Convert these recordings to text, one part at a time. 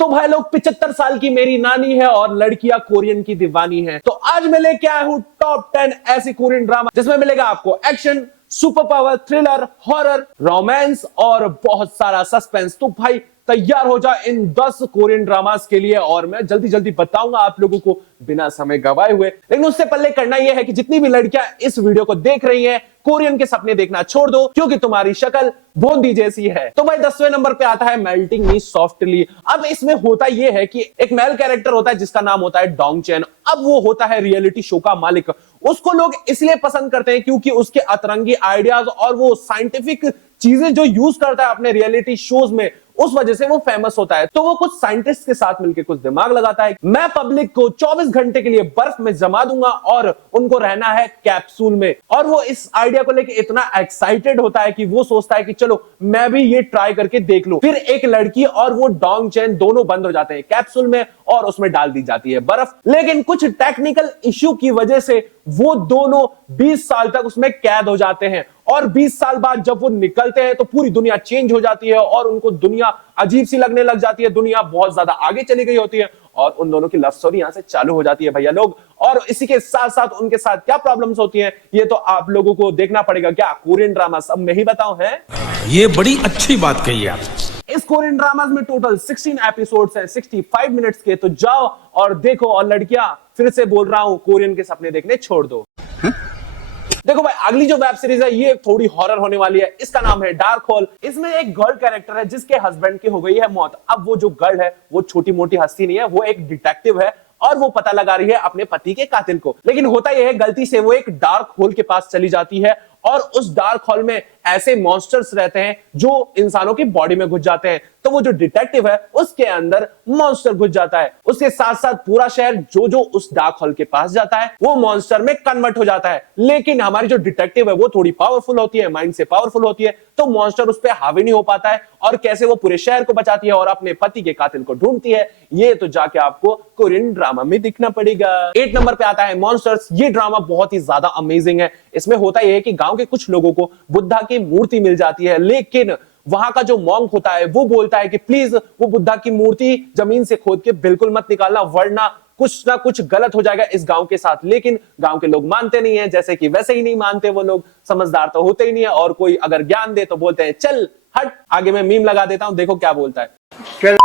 तो भाई लोग 75 साल की मेरी नानी है और लड़कियां कोरियन की दीवानी है। तो आज मैं लेके आया हूं टॉप 10 ऐसी कोरियन ड्रामा जिसमें मिलेगा आपको action, super power, thriller, horror, romance और बहुत सारा सस्पेंस। तो भाई तैयार हो जा इन 10 कोरियन ड्रामास के लिए और मैं जल्दी जल्दी बताऊंगा आप लोगों को बिना समय गवाए हुए। लेकिन उससे पहले करना यह है कि जितनी भी लड़कियां इस वीडियो को देख रही हैं, कोरियन के सपने देखना छोड़ दो क्योंकि तुम्हारी शक्ल बूंदी जैसी है। तो भाई 10वें नंबर पे आता है मेल्टिंग मी सॉफ्टली। अब इसमें होता यह है कि एक मेल कैरेक्टर होता है जिसका नाम होता है डोंग चैन। अब वो होता है रियलिटी शो का मालिक। उसको लोग इसलिए पसंद करते हैं क्योंकि उसके अतरंगी आइडियाज और वो साइंटिफिक चीजें जो यूज करता है अपने रियलिटी शोज में, उस वजह से वो फेमस होता है। तो वो कुछ साइंटिस्ट के साथ मिलकर कुछ दिमाग लगाता है। मैं पब्लिक को 24 घंटे के लिए बर्फ में जमा दूंगा और उनको रहना है कैप्सूल में। और वो इस आइडिया को लेकर इतना एक्साइटेड होता है कि वो सोचता है कि चलो मैं भी ये ट्राई करके देख लूं। फिर एक लड़की और वो डोंग चैन दोनों बंद हो जाते हैं कैप्सूल में और उसमें डाल दी जाती है बर्फ। लेकिन कुछ टेक्निकल इश्यू की वजह से वो दोनों 20 साल तक उसमें कैद हो जाते हैं। और 20 साल बाद जब वो निकलते हैं तो पूरी दुनिया चेंज हो जाती है और उनको दुनिया अजीब सी लगने लग जाती है। दुनिया बहुत ज्यादा आगे चली गई होती है और उन दोनों की लव स्टोरी यहां से चालू हो जाती है भैया लोग। और इसी के साथ साथ उनके साथ क्या प्रॉब्लम्स होती हैं ये तो आप लोगों को देखना पड़ेगा। क्या कोरियन ड्रामा सब मैं ही बताऊं है? ये बड़ी अच्छी बात कही आप। इस कोरियन ड्रामास में टोटल 16 एपिसोड्स हैं 65 मिनट्स के। तो जाओ और देखो। और लड़कियां फिर से बोल रहा हूं कोरियन के सपने देखने छोड़ दो। देखो भाई अगली जो वेब सीरीज है ये थोड़ी हॉरर होने वाली है। इसका नाम है डार्क होल। इसमें एक गर्ल कैरेक्टर है जिसके हस्बैंड की हो गई है मौत। अब वो जो गर्ल है वो छोटी मोटी हस्ती नहीं है, वो एक डिटेक्टिव है और वो पता लगा रही है अपने पति के कातिल को। लेकिन होता यह है गलती से वो एक डार्क होल के पास चली जाती है और उस डार्क होल में ऐसे मॉन्स्टर्स रहते हैं जो इंसानों की बॉडी में घुस जाते हैं। तो वो जो डिटेक्टिव है उसके अंदर मॉन्स्टर घुस जाता है। उसके साथ साथ पूरा शहर जो जो उस डार्क होल के पास जाता है वो मॉन्स्टर में कन्वर्ट हो जाता है। लेकिन हमारी जो डिटेक्टिव है वो थोड़ी पावरफुल होती है, माइंड से पावरफुल होती है, तो मॉन्स्टर उस पर हावी नहीं हो पाता है। और कैसे वो पूरे शहर को बचाती है और अपने पति के कातिल को ढूंढती है ये तो जाके आपको कोरियन ड्रामा में दिखना पड़ेगा। 8 नंबर पे आता है मॉन्स्टर्स। ये ड्रामा बहुत ही ज्यादा अमेजिंग है। इसमें होता यह है कि गांव के कुछ लोगों को बुद्धा की मूर्ति मिल जाती है, लेकिन वहां का जो मॉन्क होता है वो बोलता है कि प्लीज वो बुद्धा की मूर्ति जमीन से खोद के बिल्कुल मत निकालना वरना कुछ ना कुछ गलत हो जाएगा इस गांव के साथ। लेकिन गांव के लोग मानते नहीं है, जैसे कि वैसे ही नहीं मानते वो लोग, समझदार तो होते ही नहीं है। और कोई अगर ज्ञान दे तो बोलते हैं चल हट। आगे मैं मीम लगा देता हूं, देखो क्या बोलता है।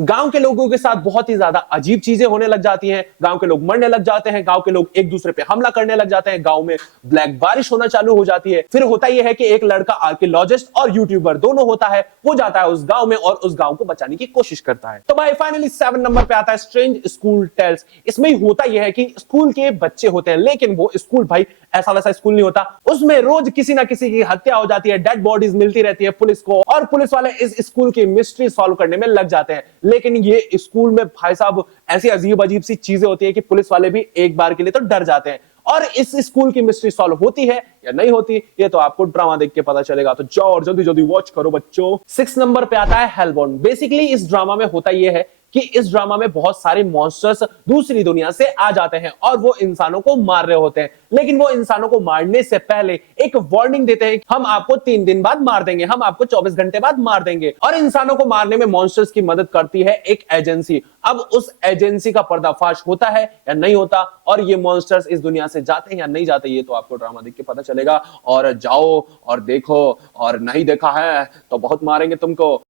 गांव के लोगों के साथ बहुत ही ज्यादा अजीब चीजें होने लग जाती हैं। गांव के लोग मरने लग जाते हैं, गांव के लोग एक दूसरे पे हमला करने लग जाते हैं, गांव में ब्लैक बारिश होना चालू हो जाती है। फिर होता यह है कि एक लड़का आर्कियोलॉजिस्ट और यूट्यूबर दोनों होता है, वो जाता है उस गांव में और उस गांव को बचाने की कोशिश करता है। तो भाई फाइनली 7 नंबर पे आता है स्ट्रेंज स्कूल टेल्स। इसमें होता यह है कि स्कूल के बच्चे होते हैं, लेकिन वो स्कूल भाई ऐसा वैसा स्कूल नहीं होता। उसमें रोज किसी ना किसी की हत्या हो जाती है, डेड बॉडीज मिलती रहती है पुलिस को और पुलिस वाले इस स्कूल की मिस्ट्री सॉल्व करने में लग जाते हैं। लेकिन ये स्कूल में भाई साहब ऐसी अजीब अजीब सी चीजें होती है कि पुलिस वाले भी एक बार के लिए तो डर जाते हैं। और इस स्कूल की मिस्ट्री सॉल्व होती है या नहीं होती ये तो आपको ड्रामा देख के पता चलेगा। तो जाओ और जल्दी जल्दी वॉच करो बच्चों। 6 नंबर पे आता है हेलबॉर्न। बेसिकली इस ड्रामा में होता यह है कि इस ड्रामा में बहुत सारे मॉन्स्टर्स दूसरी दुनिया से आ जाते हैं और वो इंसानों को मार रहे होते हैं। लेकिन वो इंसानों को मारने से पहले एक वार्निंग देते हैं, हम आपको 3 दिन बाद मार देंगे, हम आपको 24 घंटे बाद मार देंगे। और इंसानों को मारने में मॉन्स्टर्स की मदद करती है एक एजेंसी। अब उस एजेंसी का पर्दाफाश होता है या नहीं होता और ये मॉन्स्टर्स इस दुनिया से जाते हैं या नहीं जाते ये तो आपको ड्रामा देख के पता चलेगा। और जाओ और देखो, और नहीं देखा है तो बहुत मारेंगे तुमको।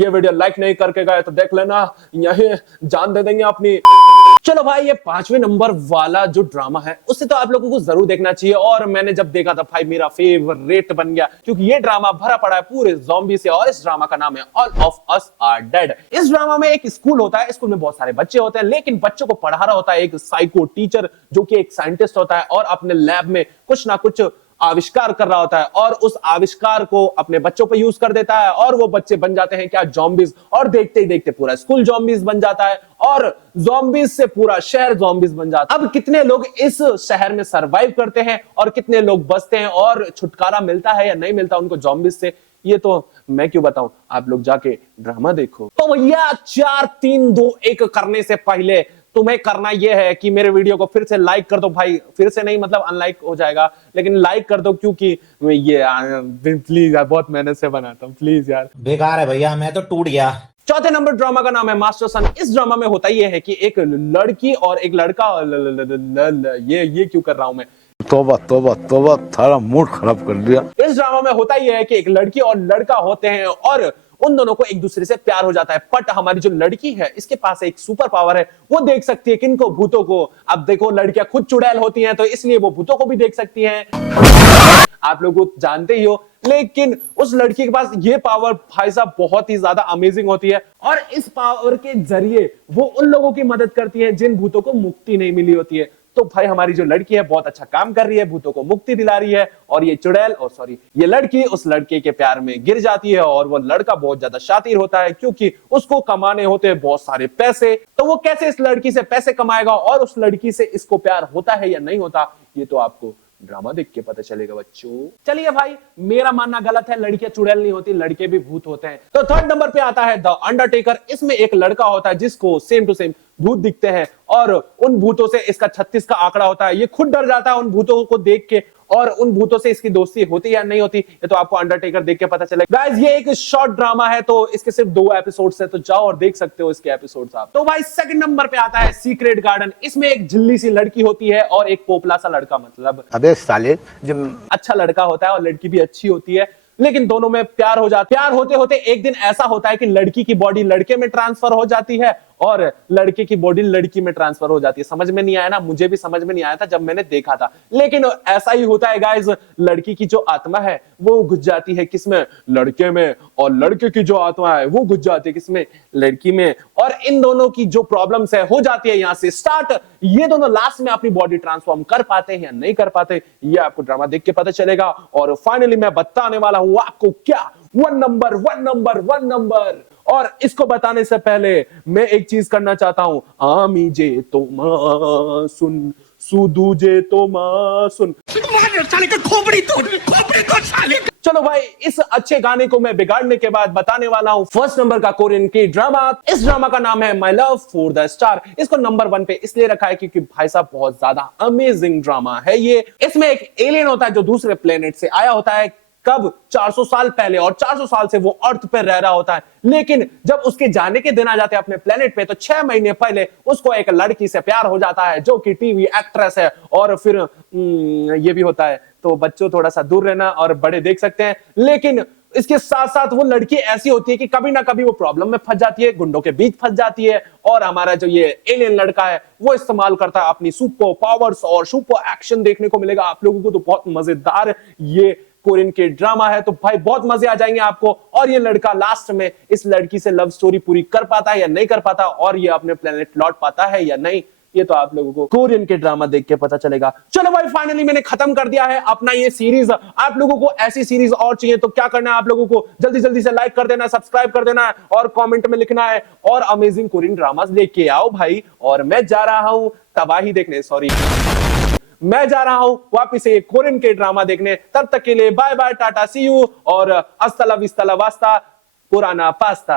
ये वीडियो लाइक नहीं करके गए तो देख लेना, यही जान दे देंगे अपनी। चलो भाई ये 5वें नंबर वाला जो ड्रामा है उससे तो आप लोगों को जरूर देखना चाहिए। और मैंने जब देखा था भाई मेरा फेवरेट बन गया क्योंकि ये ड्रामा भरा पड़ा है पूरे ज़ॉम्बी से। और इस ड्रामा का नाम है all of us are dead. इस ड्रामा में एक स्कूल होता है, स्कूल में बहुत सारे बच्चे होते हैं, लेकिन बच्चों को पढ़ा रहा होता है एक साइको टीचर जो कि एक साइंटिस्ट होता है और अपने लैब में कुछ ना कुछ आविष्कार कर रहा होता है और उस आविष्कार को अपने बच्चों पे यूज कर देता है और वो बच्चे बन जाते हैं क्या, ज़ॉम्बीज। और देखते ही देखते पूरा स्कूल ज़ॉम्बीज बन जाता है और ज़ॉम्बीज से पूरा शहर ज़ॉम्बीज बन जाता है। अब कितने लोग इस शहर में सरवाइव करते हैं और कितने लोग बचते हैं और छुटकारा मिलता है या नहीं मिलता उनको ज़ॉम्बीज से, ये तो मैं क्यों बताऊं, आप लोग जाके ड्रामा देखो। तो भैया 4 3 2 1 करने से पहले तुम्हें करना यह है कि मेरे वीडियो को फिर से लाइक कर दो भाई, फिर से नहीं मतलब अनलाइक हो जाएगा, लेकिन लाइक कर दो क्योंकि ये प्लीज यार, बहुत मेहनत से बनाता हूँ, प्लीज यार। बेकार है भैया, मैं तो टूट गया। चौथे नंबर ड्रामा का नाम है मास्टर सन। इस ड्रामा में होता यह है कि एक लड़की और एक लड़का, ये क्यों कर रहा हूं मैं, तोबा तोबा तोबा, थारा मूड खराब कर दिया। इस ड्रामा में होता यह है कि एक लड़की और लड़का होते हैं और उन दोनों को एक दूसरे से प्यार हो जाता है। बट हमारी जो लड़की है इसके पास एक सुपर पावर है, वो देख सकती है किनको, भूतों को। अब देखो लड़कियां खुद चुड़ैल होती हैं तो इसलिए वो भूतों को भी देख सकती हैं, आप लोग जानते ही हो। लेकिन उस लड़की के पास ये पावर भाई साहब बहुत ही ज्यादा अमेजिंग होती है और इस पावर के जरिए वो उन लोगों की मदद करती है जिन भूतों को मुक्ति नहीं मिली होती है। तो भाई हमारी जो लड़की है बहुत अच्छा काम कर रही है, भूतों को मुक्ति दिला रही है, और ये चुड़ैल और सॉरी ये लड़की उस लड़के के प्यार में गिर जाती है और वो लड़का बहुत ज्यादा शातिर होता है क्योंकि उसको कमाने होते हैं बहुत सारे पैसे। तो वो कैसे इस लड़की से पैसे कमाएगा और उस लड़की से इसको प्यार होता है या नहीं होता, ये तो आपको ड्रामा देख के पता चलेगा बच्चों। चलिए भाई, मेरा मानना गलत है, लड़कियां चुड़ैल नहीं होती, लड़के भी भूत होते हैं। तो थर्ड नंबर पे आता है द अंडरटेकर। इसमें एक लड़का होता है जिसको सेम टू सेम भूत दिखते हैं और उन भूतों से इसका 36 का आंकड़ा होता है। ये खुद डर जाता है उन भूतों को देख के और उन भूतों से इसकी दोस्ती होती या नहीं होती ये तो आपको अंडरटेकर देख के पता चलेगा। गाइस ये एक शॉर्ट ड्रामा है तो इसके सिर्फ 2 एपिसोड्स है, तो जाओ और देख सकते हो इसके एपिसोड्स आप। तो भाई सेकंड नंबर पे आता है सीक्रेट गार्डन। इसमें एक झिल्ली सी लड़की होती है और एक पोपला सा लड़का, मतलब अबे साले, जब अच्छा लड़का होता है और लड़की भी अच्छी होती है, लेकिन दोनों में प्यार हो जाता है। प्यार होते होते एक दिन ऐसा होता है कि लड़की की बॉडी लड़के में ट्रांसफर हो जाती है और लड़के की बॉडी लड़की में ट्रांसफर हो जाती है। समझ में नहीं आया ना, मुझे भी समझ में नहीं आया था जब मैंने देखा था, लेकिन ऐसा ही होता है गाइस। लड़की की जो आत्मा है वो घुस जाती है किसमें, लड़के में, और लड़के की जो आत्मा है वो घुस जाती है किसमें, लड़की में। और इन दोनों की जो प्रॉब्लम्स है हो जाती है यहां से स्टार्ट। ये दोनों लास्ट में अपनी बॉडी ट्रांसफॉर्म कर पाते हैं या नहीं कर पाते ये आपको ड्रामा देख के पता चलेगा। और फाइनली मैं बताने वाला हूं आपको क्या, 1 नंबर 1 नंबर 1 नंबर। और इसको बताने से पहले मैं एक चीज करना चाहता हूं, आमी जे तो मां सुन, सुदू जे तो मां सुन। चलो भाई, इस अच्छे गाने को मैं बिगाड़ने के बाद बताने वाला हूं फर्स्ट नंबर का कोरियन की ड्रामा। इस ड्रामा का नाम है my love for the star. इसको नंबर 1 पे इसलिए रखा है क्योंकि भाई साहब बहुत ज्यादा अमेजिंग ड्रामा है ये। इसमें एक एलियन होता है जो दूसरे प्लेनेट से आया होता है, कब 400 साल पहले, और 400 साल से वो अर्थ पे रह रहा होता है। लेकिन जब उसके जाने के दिन आ जाते हैं अपने प्लेनेट पे तो 6 महीने पहले उसको एक लड़की से प्यार हो जाता है जो कि टीवी एक्ट्रेस है। और फिर ये भी होता है, तो बच्चों थोड़ा सा दूर रहना और बड़े देख सकते हैं। लेकिन इसके साथ साथ वो लड़की ऐसी होती है कि कभी ना कभी वो प्रॉब्लम में फंस जाती है, गुंडों के बीच फंस जाती है, और हमारा जो ये एलियन लड़का है वो इस्तेमाल करता है अपनी सुपर पावर्स और सुपर एक्शन। देखने को मिलेगा आप लोगों को, तो बहुत मजेदार ये कोरियन के ड्रामा है, तो भाई बहुत मजे आ जाएंगे आपको। और ये लड़का लास्ट में इस लड़की से लव स्टोरी पूरी कर पाता है या नहीं कर पाता, और ये अपने प्लेनेट लौट पाता है या नहीं, ये तो आप लोगों को कोरियन के ड्रामा देख के पता चलेगा। चलो भाई, फाइनली मैंने खत्म कर दिया है अपना ये सीरीज। आप लोगों को ऐसी सीरीज और चाहिए तो क्या करना है, आप लोगों को जल्दी जल्दी से लाइक कर देना है, सब्सक्राइब कर देना है और कमेंट में लिखना है और अमेजिंग कोरियन ड्रामास लेके आओ भाई। और मैं जा रहा हूं तबाही देखने, सॉरी मैं जा रहा हूं वापिस से कोरियन के ड्रामा देखने। तब तक के लिए bye bye, tata, see you और अस्ता ला विस्ता ला वास्ता, पुराना पास्ता।